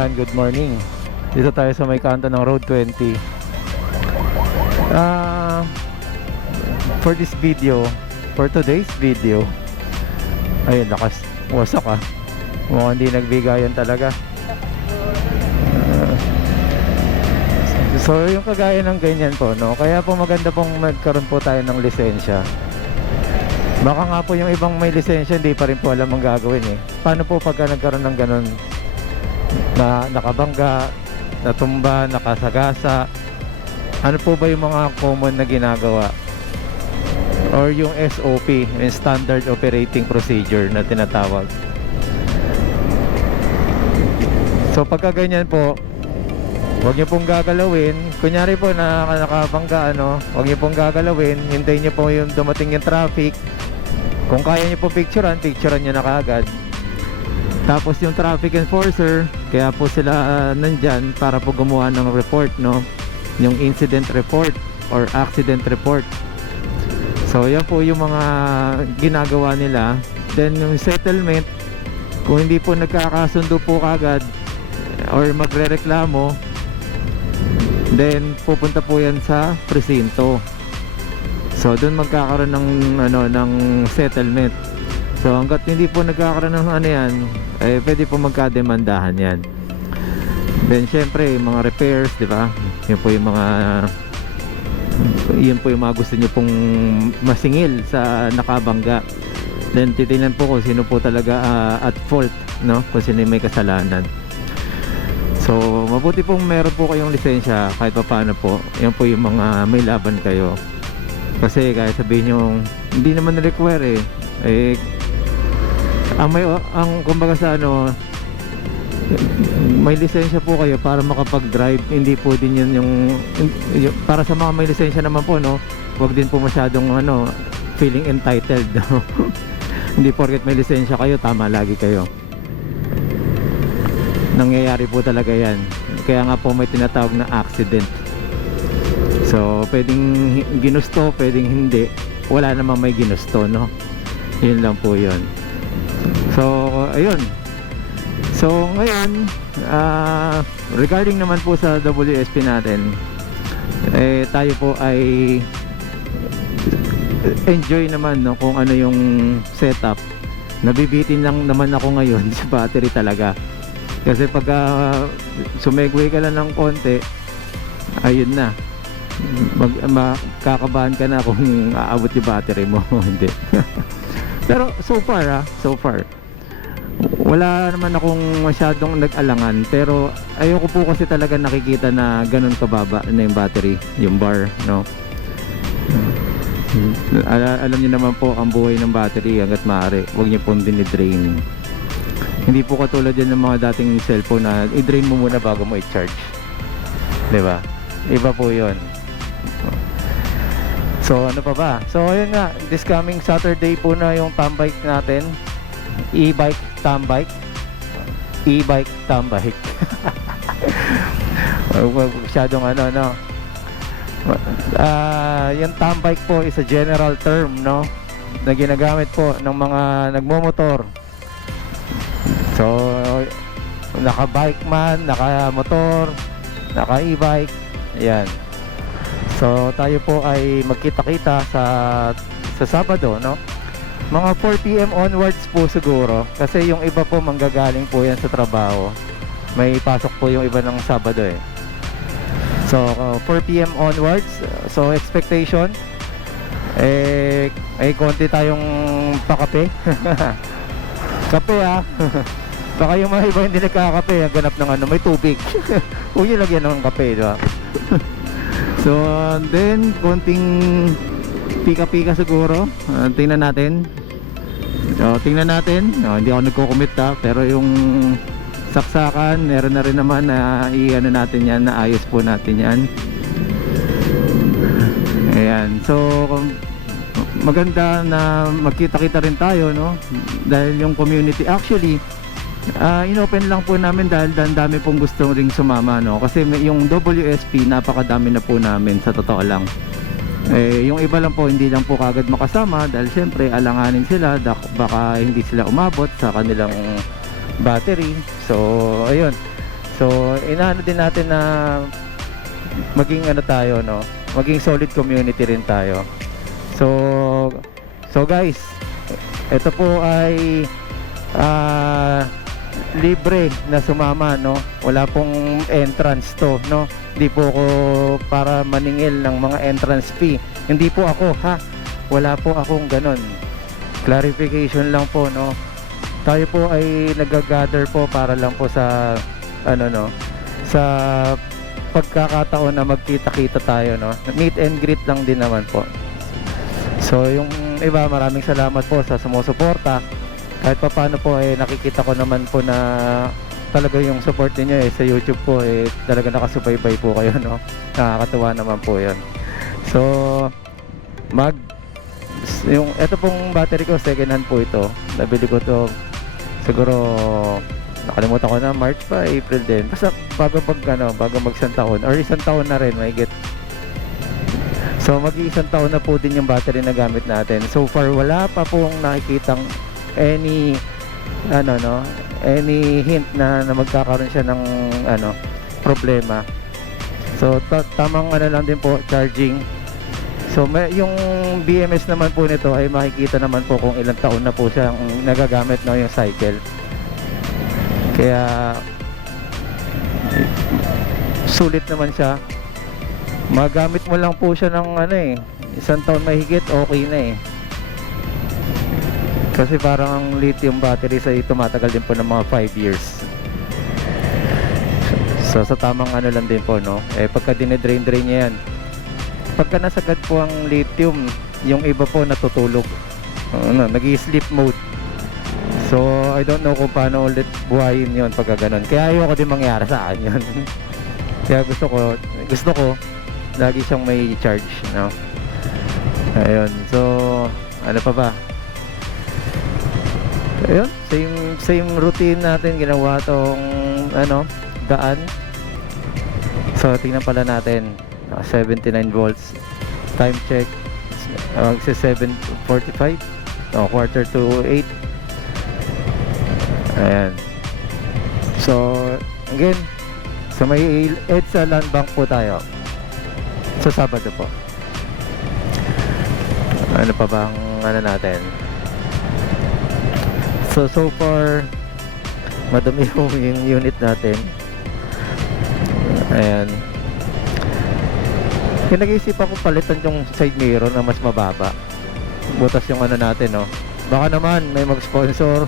Yan, good morning. Dito tayo sa may kanto ng Road 20. For this video, for today's video, ayun, wasak ah. Mukhang hindi nagbigayan talaga. So yung kagaya ng ganyan po, no? Kaya po maganda pong magkaroon po tayo ng lisensya. Baka nga po yung ibang may lisensya hindi pa rin po alam ang gagawin eh. Paano po pagka nagkaroon ng ganun na nakabangga, natumba, nakasagasa? Ano po ba yung mga common na ginagawa? Or yung SOP, yung Standard Operating Procedure na tinatawag. So pagka ganyan po, huwag niyo pong gagalawin. Kunyari po na nakabangga, huwag niyo pong gagalawin. Hintayin niyo po yung dumating yung traffic. Kung kaya niyo po picturean niyo na kaagad. Tapos yung traffic enforcer, kaya po sila nandyan para po gumawa ng report, no? Yung incident report or accident report. So yan po yung mga ginagawa nila. Then yung settlement, kung hindi po nagkakasundo po kaagad or magrereklamo, then pupunta po yan sa presinto. So doon magkakaroon ng ng settlement. So hangga't hindi po nagkakaroon ng yan, pwede po magkademandahan yan. Then syempre mga repairs, di ba? Yun po yung mga gusto niyo pong masingil sa nakabangga. Then titingnan po kung sino po talaga at fault, no? Kung sino may kasalanan. So mabuti pong meron po kayong lisensya kahit pa paano po. Yan po yung mga may laban kayo. Kasi kahit sabihin nyo hindi naman na-require ang kumbaga sa may lisensya po kayo para makapag-drive. Hindi po din yun yung para sa mga may lisensya naman po, no? Huwag din po masyadong feeling entitled. Hindi porket may lisensya kayo tama lagi kayo. Nangyayari po talaga yan. Kaya nga po may tinatawag na accident. So pwedeng ginusto, pwedeng hindi. Wala namang may ginusto, no? Yun lang po yun. So ayun. So ngayon regarding naman po sa WSP natin, tayo po ay enjoy naman, no, kung ano yung setup. Nabibitin lang naman ako ngayon sa battery talaga. Kasi pagka sumegway ka lang ng konti, ayun na, makakabahan ka na kung aabot yung battery mo. Hindi. Pero so far wala naman akong masyadong nag-alangan. Pero ayoko po kasi talaga nakikita na ganun kababa na yung battery, yung bar, no? Alam niyo naman po ang buhay ng battery hanggat maaari. Huwag niyo pong dinidrain. Hindi po katulad yan ng mga dating cellphone na i-drain mo muna bago mo i-charge, diba? Iba po yun. So ano pa ba? So ayun nga, this coming Saturday po na yung tambike natin. E-bike tambike. E-bike tambike. Masyadong yung tambike po is a general term, no? Na ginagamit po ng mga nagmomotor. So naka-bike man, naka-motor, naka-e-bike, ayan. So tayo po ay magkita-kita sa Sabado, no? Mga 4 PM onwards po siguro. Kasi yung iba po manggagaling po yan sa trabaho. May pasok po yung iba ng Sabado eh. So 4 PM onwards. So expectation ay konti tayong pakape. Kape baka yung mga iba hindi nagkakape, ganap ng may tubig. Huwag nyo lagyan ng kape, diba? So then konting pika-pika siguro. Tingnan natin. Hindi ako nagko-commit pero yung saksakan meron na rin naman na natin yan, na ayos po natin yan. Ayan. So maganda na magkita-kita rin tayo, no? Dahil yung community actually inopen lang po namin dahil dami pong gusto ring sumama, no? Kasi yung WSP napakadami na po namin sa totoo lang. Yung iba lang po hindi lang po kagad makasama dahil syempre alanganin sila, baka hindi sila umabot sa kanilang battery. So ayun, So inaano din natin na maging ano tayo, no, maging solid community rin tayo. So guys, ito po ay libre na sumama, no, wala pong entrance to, no, hindi po ako para maningil ng mga entrance fee, hindi po ako, ha, wala po akong ganon. Clarification lang po, no, tayo po ay nag-gather po para lang po sa ano, no, sa pagkakataon na magkita-kita tayo, no, meet and greet lang din naman po. So yung iba, maraming salamat po sa sumusuporta. Kahit pa paano po nakikita ko naman po na talaga yung support niyo sa YouTube po talaga nakasubaybay po kayo, no. Nakakatuwa naman po 'yon. So yung ito pong battery ko, second hand po ito. Nabili ko to siguro, nakalimutan ko na, March pa, April din. Basta bago mag isang taon or isang taon na rin mahigit. So mag-iisang taon na po din yung battery na gamit natin. So far wala pa pong nakikitang any hint na magkakaroon siya ng problema. So tamang lang din po, charging. So yung BMS naman po nito ay makikita naman po kung ilang taon na po siyang nagagamit, no, yung cycle. Kaya sulit naman siya. Magamit mo lang po siya ng isang taon mahigit, okay na kasi parang ang lithium battery sa tumatagal din po ng mga 5 years. So sa tamang lang din po, no, pagka dinedrain niya yan, pagka nasagad po ang lithium, yung iba po natutulog, nag-i-sleep mode. So I don't know kung paano ulit buhayin yon pagka ganun. Kaya ayoko din mangyari sa akin yun. Kaya gusto ko lagi siyang may charge, no. Ayun, so ano pa ba? Ayun, same routine natin ginawa tong daan. So tingnan pala natin, 79 volts, time check, 7:45, quarter to 8. Ayan. So again, sa may EDSA Land Bank po tayo sa Sabado po. Ano pa bang natin? So far madami yung unit natin. Ayan. Nag-iisip ako palitan yung side mirror na mas mababa. Butas yung natin, no. Baka naman may mag-sponsor.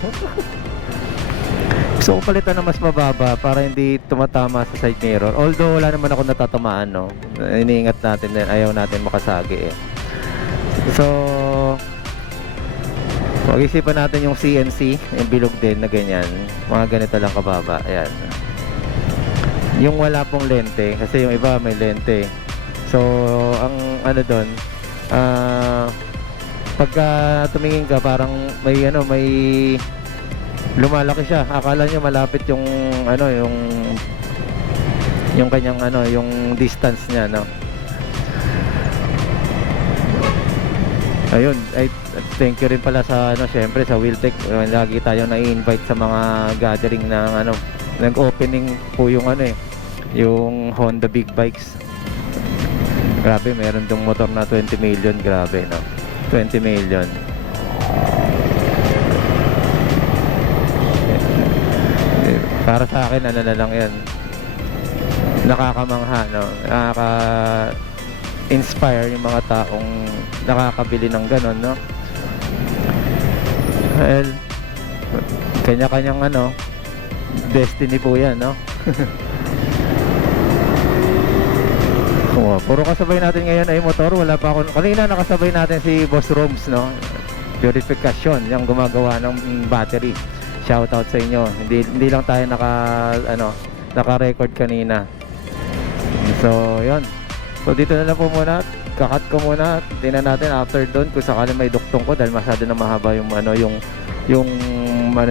Gusto ko palitan na mas mababa para hindi tumatama sa side mirror. Although wala naman ako natatamaan, no. Iniingat natin din, ayaw natin makasagi So pag-isipan natin yung CNC, yung bilog din na ganyan, mga ganito lang kababa. Ayan. Yung wala pong lente, kasi yung iba may lente. So ang doon, pagka tumingin ka, parang may lumalaki siya. Akala nyo malapit yung yung kanyang yung distance niya, no. Ayun, ay thank you rin pala sa syempre sa Wheeltech. Lagi tayong na-invite sa mga gathering ng nag-opening po yung yung Honda Big Bikes. Grabe, meron dong motor na 20 million, grabe, no. 20 million. Para sa akin na lang 'yan. Nakakamangha, no. Inspire yung mga taong nakakabili ng ganon, no. Well, kanya-kanyang destiny po yan, no. Puro kasabay natin ngayon ay motor. Wala pa ako kanina, nakasabay natin si Boss Roms, no. Purification, yung gumagawa ng battery. Shoutout sa inyo. Hindi lang tayo naka-record kanina. So yun, so dito na lang po muna, kakat ko muna. Tingnan natin after doon kung sakali may duktong ko, dahil masyado na mahaba yung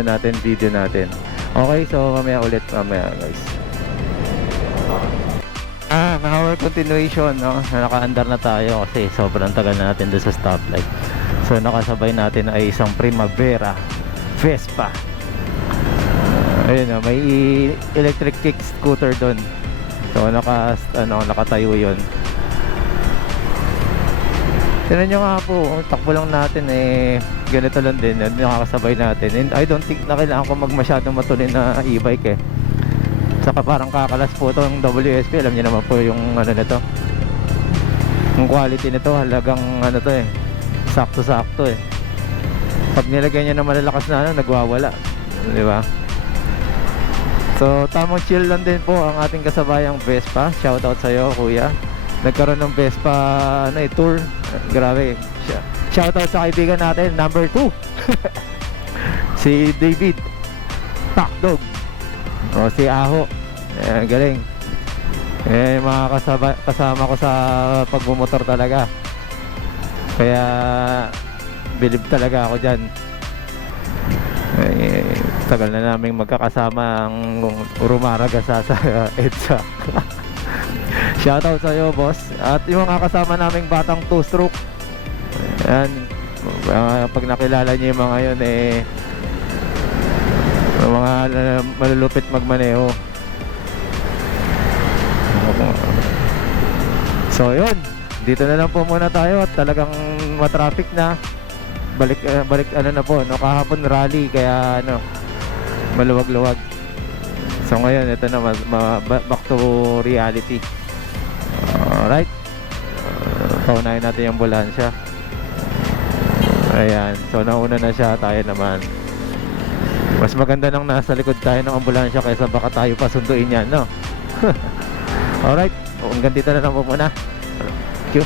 natin, video natin. Okay, so mamaya guys. Our continuation, no? Naka-andar na tayo kasi sobrang tagal na natin doon sa stoplight. So nakasabay natin ay isang Primavera Vespa. Ayun may electric kick scooter doon. So nakatayo 'yon. Tingnan nyo nga po, takbo lang natin ganito lang din, nakakasabay natin. And I don't think na kailangan ko masyadong matuloy na e-bike Saka parang kakalas po itong WSP, alam niyo naman po yung nito. Yung quality nito, halagang sakto-sakto Pag nilagay niya ng malalakas na nagwawala, di ba? So tamang chill lang din po ang ating kasabayang Vespa. Shoutout sa iyo, kuya. Nagkaroon ng Vespa tour. Grabe. Shoutout sa kaibigan natin, number 2. Si David Takdog. O si Aho. Galing. Mga kasama ko sa pagbumotor talaga. Kaya bilib talaga ako dyan. Tagal na naming magkakasama ang Rumaraga sa EDSA. Shoutout sa iyo, boss. At yung mga kasama naming batang 2-stroke. Ayan. Pag nakilala niyo yung mga yun mga malulupit magmaneho. So yun, dito na lang po muna tayo at talagang matraffic na. Balik na po, kahapon rally kaya maluwag-luwag. So ngayon ito na back to reality. Alright. Paunahin natin yung ambulansya. Ayan, so nauna na siya, tayo naman. Mas maganda nang nasa likod tayo ng ambulansya kaysa baka tayo pasunduin yan, no? Alright, hanggang dito na lang po muna. Thank you.